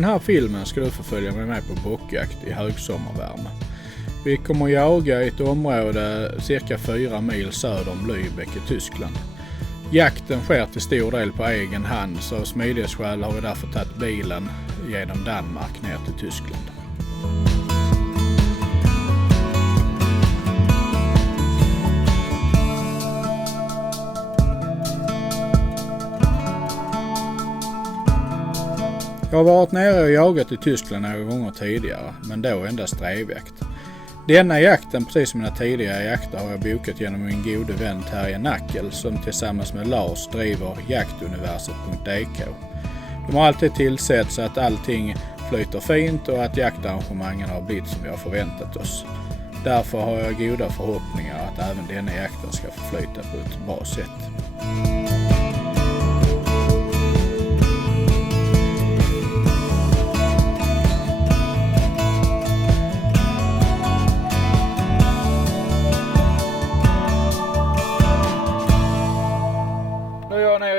den här filmen ska du få följa med mig på bockjakt i högsommarvärme. Vi kommer jaga i ett område cirka 4 mil söder om Lübeck i Tyskland. Jakten sker till stor del på egen hand, så av smidighetsskäl har vi därför tagit bilen genom Danmark ner till Tyskland. Jag har varit nere och jagat i Tyskland några gånger tidigare, men då endast drevjakt. Denna jakten, precis som mina tidigare jakter, har jag bokat genom min gode vän Terje Nackel som tillsammans med Lars driver jaktuniverset.dk. De har alltid tillsett så att allting flyter fint och att jaktarrangemangen har blivit som vi har förväntat oss. Därför har jag goda förhoppningar att även denna jakten ska förflyta på ett bra sätt.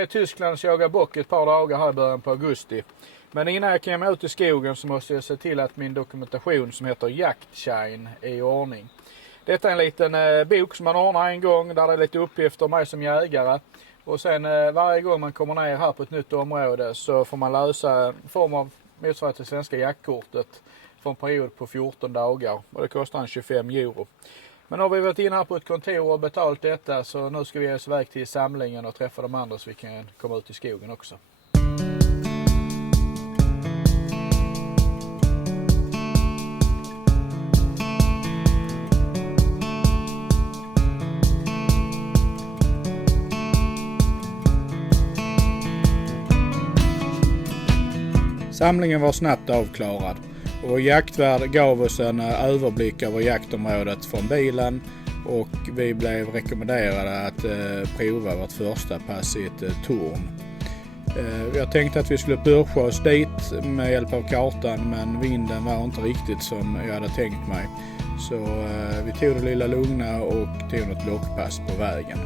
I Tyskland så jagar bock ett par dagar här i början på augusti. Men innan jag kan ut i skogen så måste jag se till att min dokumentation som heter Jaktschein är i ordning. Detta är en liten bok som man ordnar en gång där det är lite uppgifter om mig som jägare. Och sen varje gång man kommer ner här på ett nytt område så får man lösa en form av motsvarighet till svenska jaktkortet för en period på 14 dagar. Och det kostar 25 euro. Men nu har vi varit in här på ett kontor och betalt detta, så nu ska vi ge oss iväg till samlingen och träffa de andra så vi kan komma ut i skogen också. Samlingen var snabbt avklarad. Och jaktvärd gav oss en överblick över jaktområdet från bilen och vi blev rekommenderade att prova vårt första pass i ett torn. Jag tänkte att vi skulle purcha oss dit med hjälp av kartan, men vinden var inte riktigt som jag hade tänkt mig. Så vi tog det lilla lugna och tog något lockpass på vägen.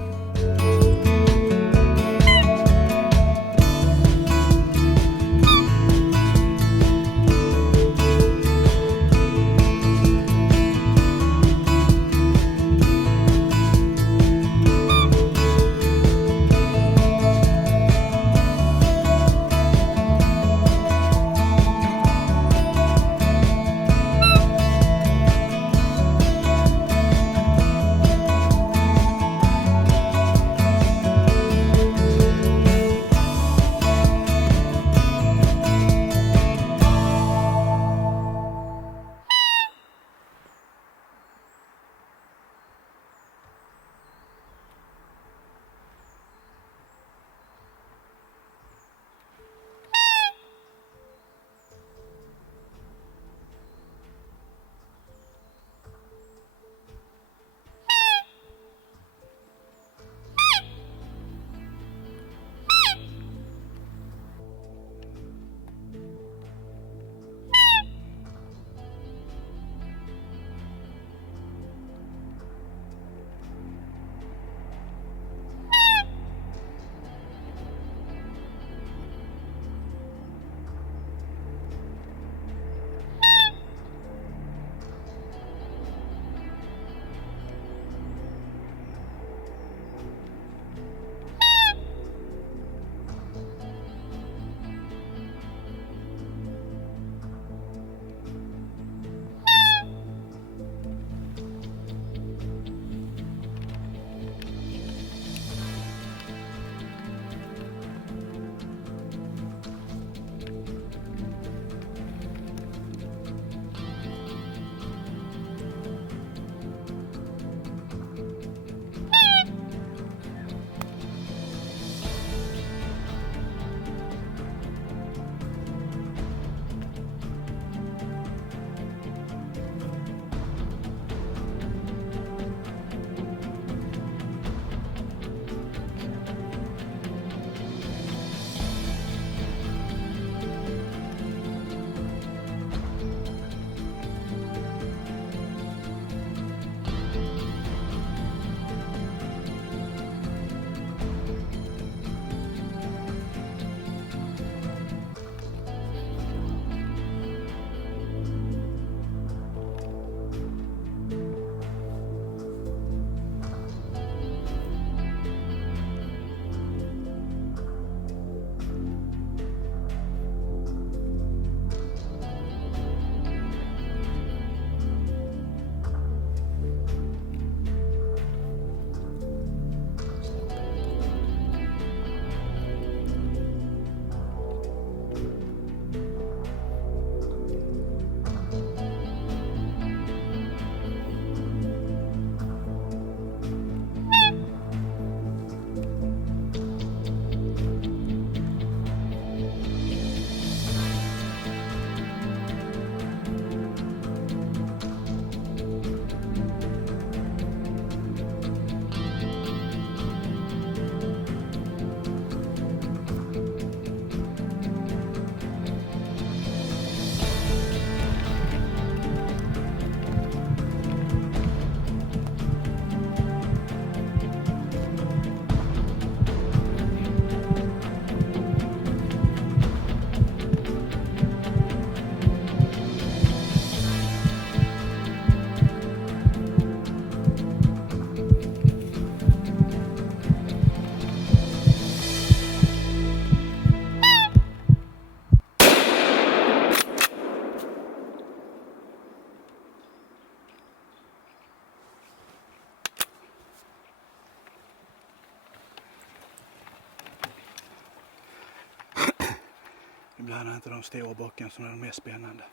Ibland är inte de stora bocken som är de mest spännande.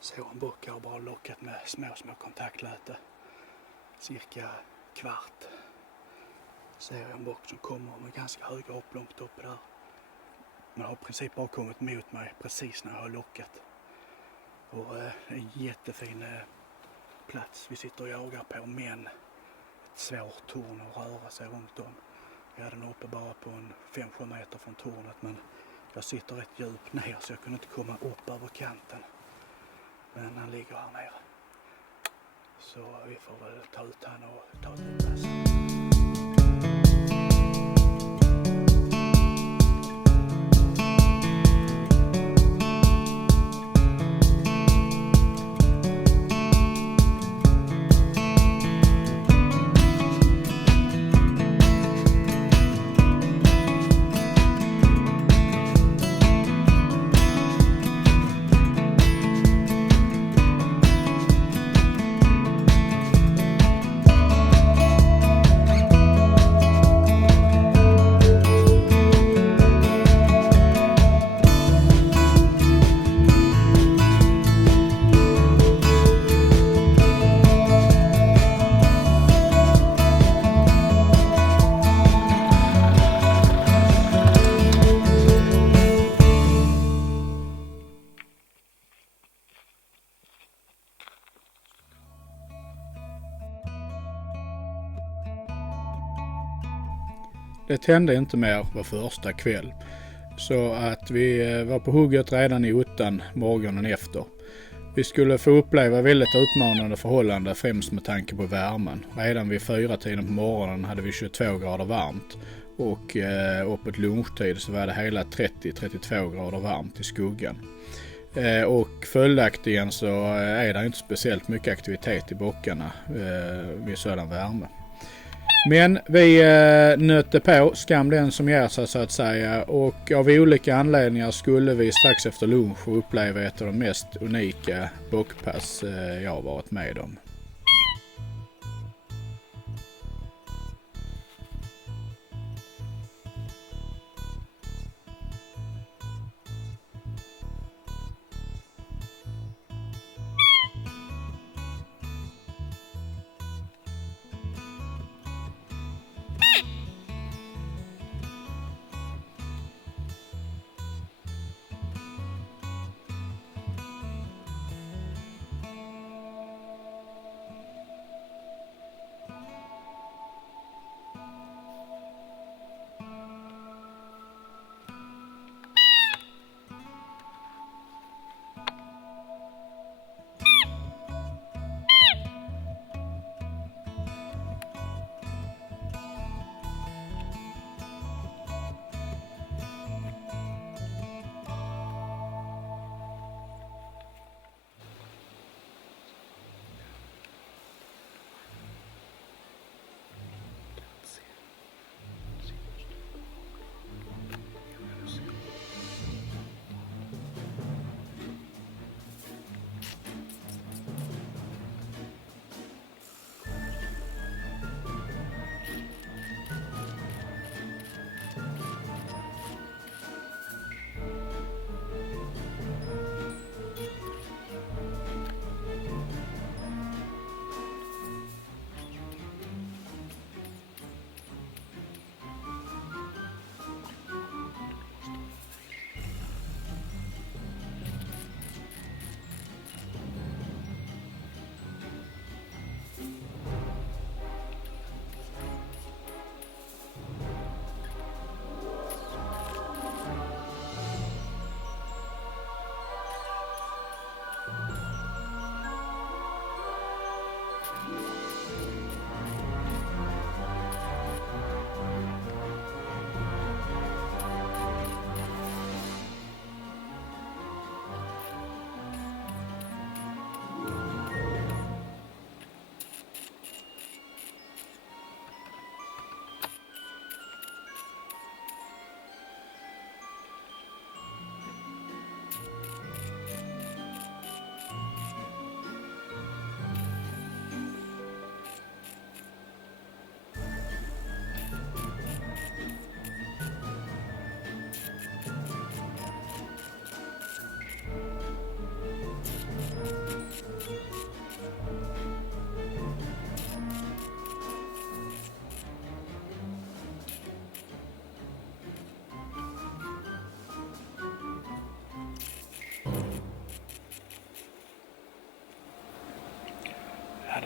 Så en bock har bara lockat med små kontaktläte. Cirka kvart. Ser jag en bock som kommer med ganska höga upp långt uppe där. Man har i princip bara kommit mot mig precis när jag har lockat. Och en jättefin plats vi sitter och jagar på, men ett svårt torn att röra sig runt om. Jag hade den uppe bara på en 5-7 meter från tornet, men jag sitter rätt djupt ner så jag kunde inte komma upp över kanten. Men han ligger här nere. Så vi får väl ta ut han och ta ut pass. Det tände inte mer var första kväll, så att vi var på hugget redan i 8 morgonen efter. Vi skulle få uppleva väldigt utmanande förhållanden, främst med tanke på värmen. Redan vid 4-tiden på morgonen hade vi 22 grader varmt och uppåt lunchtid så var det hela 30-32 grader varmt i skuggan. Och följaktligen så är det inte speciellt mycket aktivitet i bockarna vid sådan värme. Men vi nötte på, skam den som ger sig så att säga, och av olika anledningar skulle vi strax efter lunch uppleva ett av de mest unika bockpass jag har varit med om.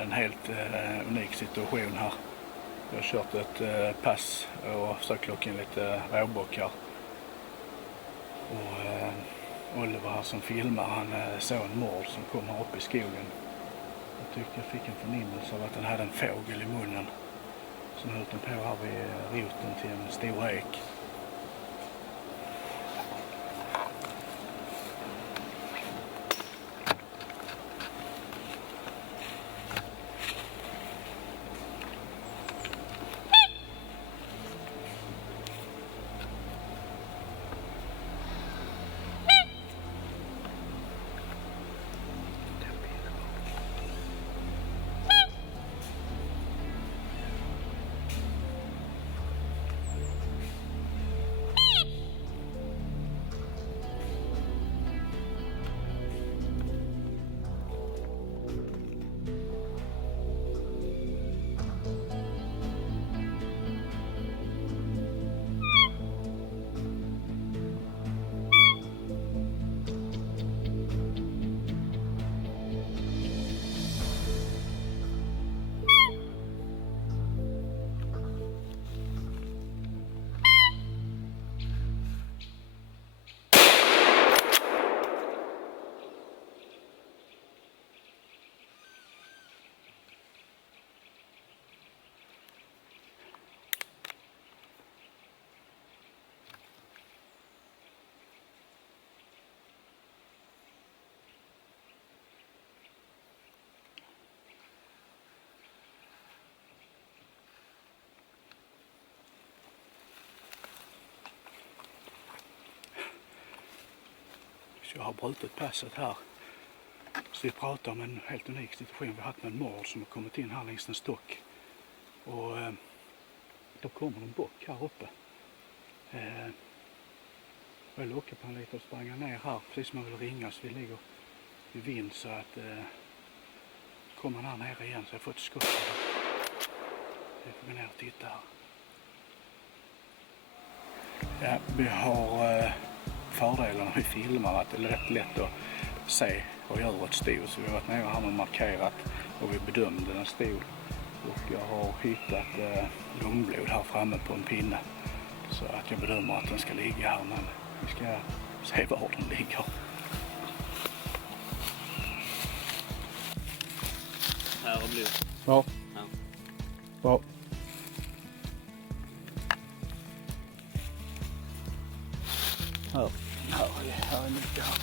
en helt unik situation här. Jag har kört ett pass och försökt locka in lite råbockar. Och Oliver här som filmar, han såg en mord som kom här uppe i skogen. Jag tyckte jag fick en förnimmelse av att den hade en fågel i munnen som höll den på här vid roten till en stor ek. Så jag har brutit passet här. Så vi pratar om en helt unik situation vi har haft med en mord som har kommit in här längs en stock. Och då kommer en bock här uppe. Jag lockade på en lite och sprang ner här precis som jag vill ringa, så vi ligger i vind så att kommer han här nere igen så jag har fått skott. Jag får gå ner och titta här. Ja, vi har fördelen när vi filmar att det är rätt lätt att se vad djuret stod. Så vi har varit nere här och markerat och vi bedömde den stod. Och jag har hittat långblod här framme på en pinne. Så att jag bedömer att den ska ligga här, men vi ska se var den ligger. Här har blod. Ja. Ja. Ja. Här är mycket här.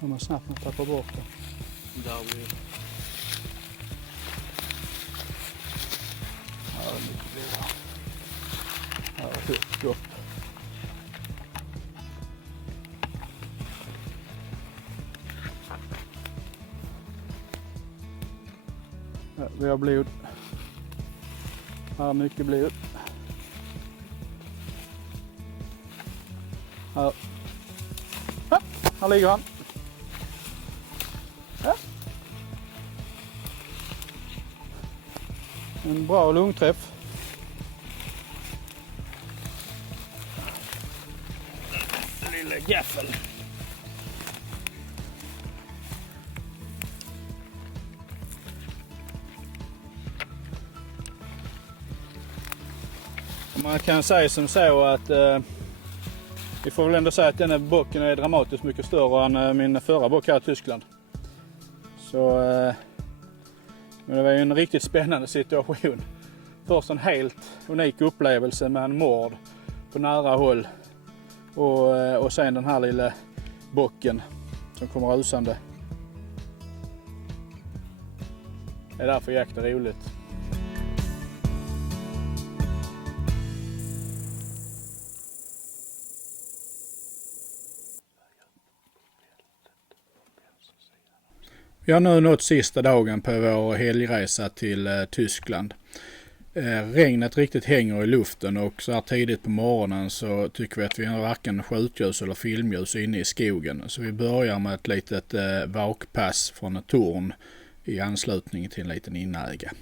Om man snabbt man tappar bort det. Där blir det. Här är mycket blod här. Här är högt upp. Ja, vi har blod. Här är mycket blod. Här. Ja, här ligger han. Ja. En bra lungträff. Lille gaffel. Man kan säga som så att vi får väl ändå säga att den här bocken är dramatiskt mycket större än min förra bock här i Tyskland. Så men det var ju en riktigt spännande situation. Först en helt unik upplevelse med en mord på nära håll och sen den här lilla bocken som kommer rusande. Det är därför jakt är roligt. Vi har nu nått sista dagen på vår helgresa till Tyskland. Regnet riktigt hänger i luften och så här tidigt på morgonen så tycker vi att vi har varken skjutljus eller filmljus inne i skogen. Så vi börjar med ett litet vakpass från ett torn i anslutning till en liten inäga.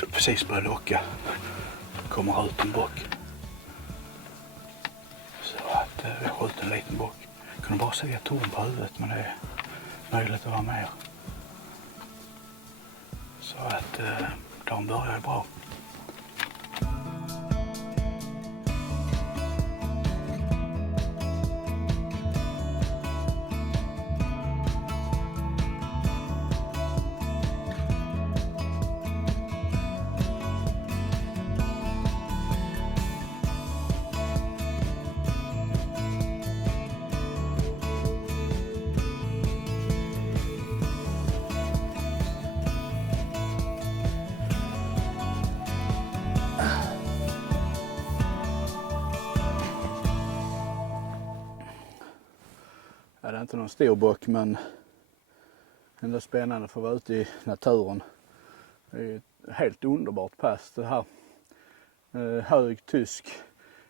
Så precis börjar locka. Kommer ut en bock. Så att vi har skjutit en liten bock. Jag kunde bara se torn på huvudet, men det är möjligt att vara mer. Så att dagen börjar bra. Ja, det är inte någon stor bock, men ändå spännande att få vara ute i naturen. Det är ett helt underbart pass det här. Hög tysk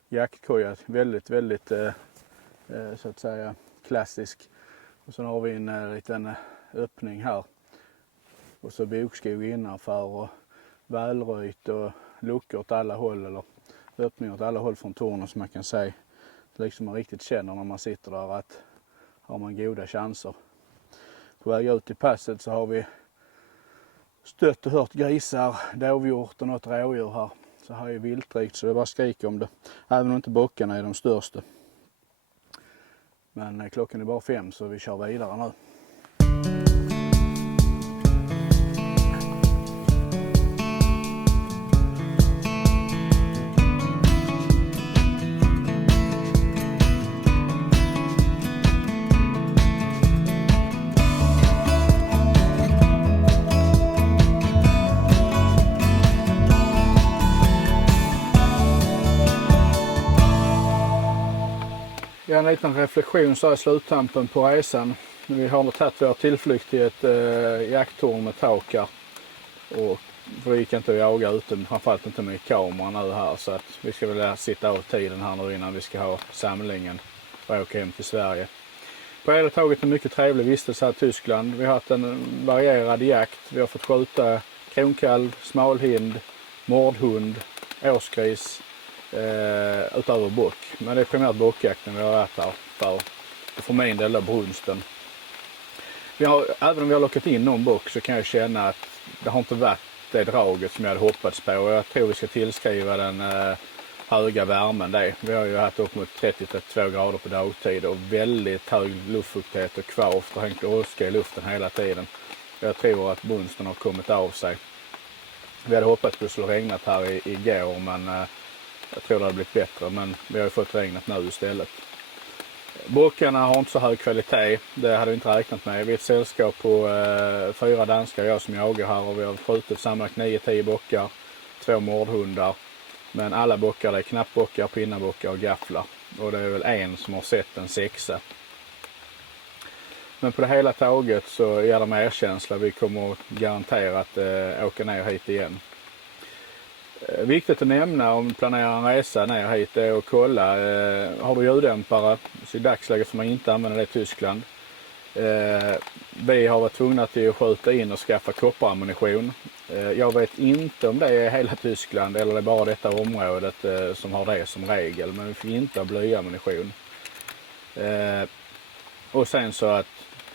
jaktkoja, väldigt så att säga klassisk. Och sen har vi en liten öppning här. Och så bokskog innanför och välröjt och luckor åt alla håll, eller öppningar åt alla håll från tornen, som man kan säga. Liksom man riktigt känner när man sitter där att har man goda chanser. På väg ut i passet så har vi stött och hört grisar, dovhjort och något rådjur här. Så här är viltrikt, så det bara skriker om det. Även om inte bockarna är de största. Men klockan är bara 5, så vi kör vidare nu. En liten reflektion så här i sluttampen på resan. Vi har tagit vår tillflykt till ett jakttorn med tak här. Och för det gick inte att jaga ute, framförallt inte med kameran nu här. Så att vi ska väl sitta av tiden här nu innan vi ska ha samlingen och åka hem till Sverige. På hela taget en mycket trevlig vistelse här i Tyskland. Vi har haft en varierad jakt. Vi har fått skjuta kronkalv, smalhind, mårdhund, årsgris. Utöver bock, men det är primärt bockjakten vi har varit här för min del av brunsten. Även om vi har lockat in någon bock, så kan jag känna att det har inte varit det draget som jag hade hoppats på, och jag tror vi ska tillskriva den höga värmen det. Vi har ju haft upp mot 30-32 grader på dagtid och väldigt hög luftfuktighet och kvavt och hängt åska i luften hela tiden. Jag tror att brunsten har kommit av sig. Vi hade hoppats att det skulle regnat här igår, men jag tror det har blivit bättre, men vi har ju fått regnat nu istället. Bockarna har inte så hög kvalitet, det hade vi inte räknat med. Vi är ett sällskap på 4 danskar, jag som jagar här, och vi har skjutit sammanlagt 9-10 bockar, 2 mårdhundar. Men alla bockar är knappbockar, pinnabockar och gafflar. Och det är väl en som har sett en 6. Men på det hela taget så ger de erkänsla. Vi kommer garanterat att åka ner hit igen. Viktigt att nämna om man planerar en resa ner hit är att kolla, har du ljuddämpare, så i dagsläget får man inte använda det i Tyskland. Vi har varit tvungna till att skjuta in och skaffa kopparammunition. Jag vet inte om det är hela Tyskland eller det är bara detta området som har det som regel, men vi får inte ha blyammunition. Och sen så att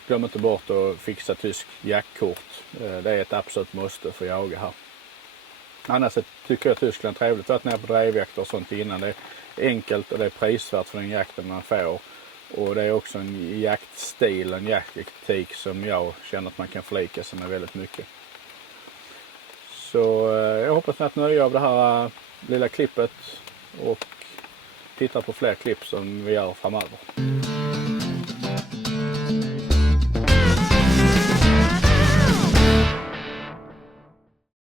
glöm inte bort att fixa tysk jackkort. Det är ett absolut måste för att jaga här. Annars tycker jag Tyskland är trevligt. Jag har varit ner på drevjakter och sånt innan. Det är enkelt och det är prisvärt för den jakten man får. Och det är också en jaktstil, en jaktetik som jag känner att man kan förlika sig med väldigt mycket. Så jag hoppas att ni nöjer av det här lilla klippet och tittar på fler klipp som vi gör framöver.